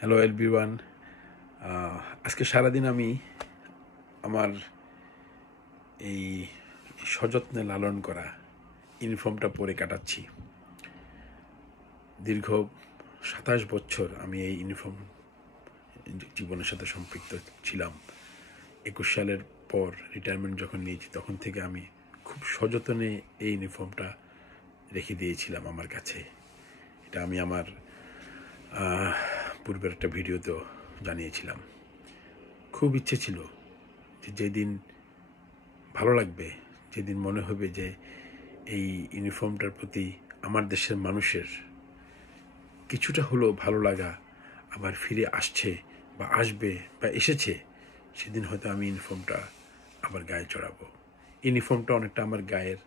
Hello everyone. আজকে সারাদিন আমি আমার এই সযত্নে লালন করা ইউনিফর্মটা পরে কাটাচ্ছি। দীর্ঘ ২৭ বছর আমি এই ইউনিফর্ম জীবনের সাথে সম্পৃক্ত ছিলাম। ২১ সালের পর রিটায়ারমেন্ট যখন নিয়েছি তখন থেকে আমি খুব সযত্নে এই ইউনিফর্মটা রেখে দিয়েছিলাম আমার কাছে। এটা আমি আমার পূর্বের একটা ভিডিওতেও জানিয়েছিলাম। খুব ইচ্ছে ছিল যে যেদিন ভালো লাগবে, যেদিন মনে হবে যে এই ইউনিফর্মটার প্রতি আমার দেশের মানুষের কিছুটা হলেও ভালো লাগা আবার ফিরে আসছে বা আসবে বা এসেছে, সেদিন হয়তো আমি ইউনিফর্মটা আবার গায়ে চড়াবো। ইউনিফর্মটা অনেকটা আমার গায়ের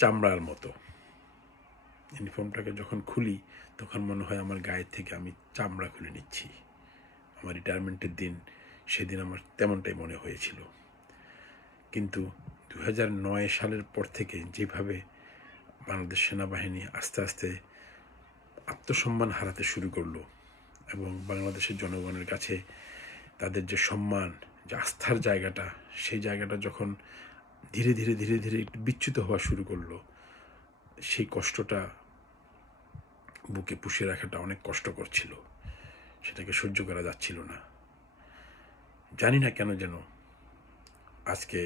চামড়ার মতো। ইউনিফর্মটাকে যখন খুলি তখন মনে হয় আমার গায়ের থেকে আমি চামড়া খুলে নিচ্ছি। আমার রিটায়ারমেন্টের দিন সেদিন আমার তেমনটাই মনে হয়েছিল। কিন্তু ২০০৯ সালের পর থেকে যেভাবে বাংলাদেশ সেনাবাহিনী আস্তে আস্তে আত্মসম্মান হারাতে শুরু করলো এবং বাংলাদেশের জনগণের কাছে তাদের যে সম্মান, যে আস্থার জায়গাটা, সেই জায়গাটা যখন ধীরে ধীরে ধীরে ধীরে একটু বিচ্যুত হওয়া শুরু করলো, সেই কষ্টটা বুকে পুষে রাখাটা অনেক কষ্টকর ছিল। সেটাকে সহ্য করা যাচ্ছিল না। জানি না কেন যেন আজকে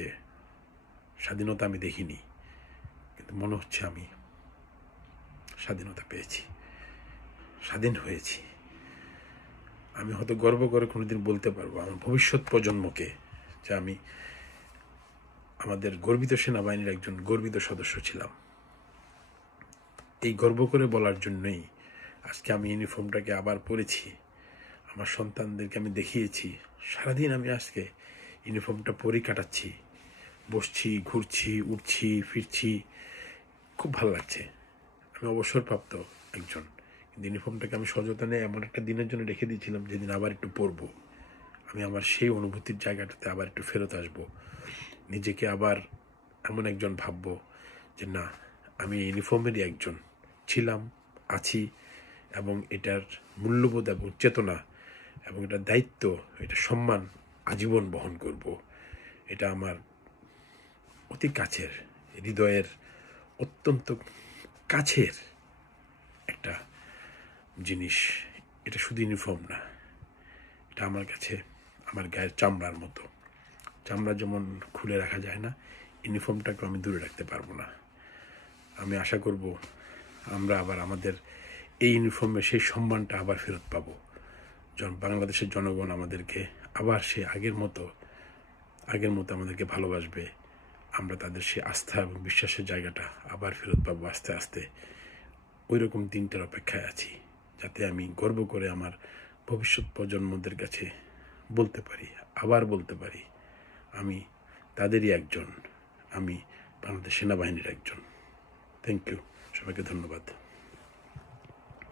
স্বাধীনতা আমি দেখিনি, কিন্তু মনে হচ্ছে আমি স্বাধীনতা পেয়েছি, স্বাধীন হয়েছি। আমি হয়তো গর্ব করে কোনোদিন বলতে পারবো আমার ভবিষ্যৎ প্রজন্মকে যে আমি আমাদের গর্বিত সেনাবাহিনীর একজন গর্বিত সদস্য ছিলাম। এই গর্ব করে বলার জন্যই আজকে আমি ইউনিফর্মটাকে আবার পরেছি। আমার সন্তানদেরকে আমি দেখিয়েছি। সারাদিন আমি আজকে ইউনিফর্মটা পরে কাটাচ্ছি, বসছি, ঘুরছি, উঠছি, ফিরছি, খুব ভালো লাগছে। আমি অবসরপ্রাপ্ত একজন, কিন্তু ইউনিফর্মটাকে আমি সযত্নে এমন একটা দিনের জন্য রেখে দিয়েছিলাম যেদিন আবার একটু পরবো। আমি আমার সেই অনুভূতির জায়গাটাতে আবার একটু ফেরত আসবো, নিজেকে আবার এমন একজন ভাববো যে না, আমি ইউনিফর্মেরই একজন ছিলাম, আছি, এবং এটার মূল্যবোধ এবং চেতনা এবং এটার দায়িত্ব, এটা সম্মান আজীবন বহন করব। এটা আমার অতি কাছের, হৃদয়ের অত্যন্ত কাছের একটা জিনিস। এটা শুধু ইউনিফর্ম না, এটা আমার কাছে আমার গায়ের চামড়ার মতো। চামড়া যেমন খুলে রাখা যায় না, ইউনিফর্মটাকেও আমি দূরে রাখতে পারবো না। আমি আশা করব আমরা আবার আমাদের এই ইউনিফর্মে সেই সম্মানটা আবার ফেরত পাবো। বাংলাদেশের জনগণ আমাদেরকে আবার সে আগের মতো আমাদেরকে ভালোবাসবে। আমরা তাদের সেই আস্থা এবং বিশ্বাসের জায়গাটা আবার ফেরত পাবো আস্তে আস্তে। ওই রকম দিনটার অপেক্ষায় আছি, যাতে আমি গর্ব করে আমার ভবিষ্যৎ প্রজন্মদের কাছে বলতে পারি, আবার বলতে পারি, আমি তাদেরই একজন, আমি বাংলাদেশ সেনাবাহিনীর একজন। থ্যাংক ইউ, সবাইকে ধন্যবাদ।